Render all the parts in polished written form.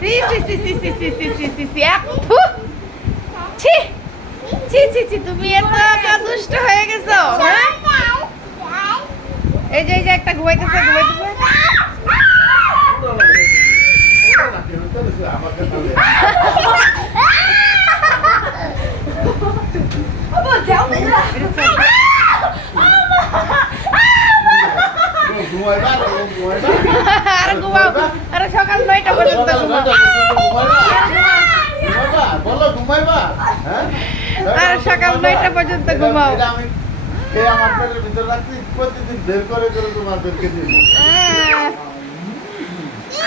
C সি সি সি সি সি সি সি সি সি আপু ছি ছি ছি ছি তুমি এত দুষ্ট হয়ে গেছো হ্যাঁ এই যে একটা ঘুমাইতেছে আরে ঘুমাও আরে সকাল 9টা পর্যন্ত আরে সকাল 9টা পর্যন্ত ঘুমাও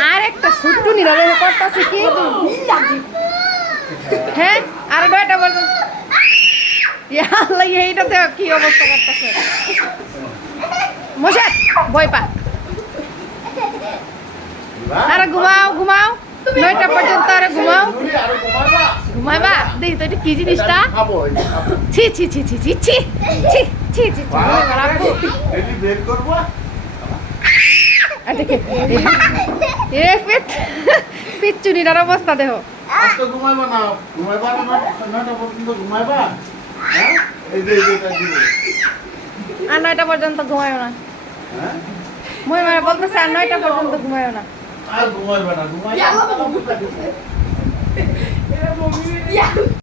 আর একটা ছুট্টু নিরালে করতেছে কি হ্যাঁ আর 9টা পর্যন্ত ইয়াল্লা এইটাতে কি অবস্থা করতেছে মোশাদ ভয় পা আরে ঘুমাও 9টা পর্যন্ত আরে ঘুমাইবা দেখি তো এটা কি জিনিসটা ছি ছি ছি ছি ছি ছি ছি ছি ছি বের করবো পিচ্চুনিটার অবস্থা দেখো ঘুমাইবা না 9টা পর্যন্ত ঘুমাইবা আর 9টা পর্যন্ত ঘুমায়ও না মই মানে বলতেছে আর 9টা পর্যন্ত ঘুমায়ও না আর ঘুমাইবা না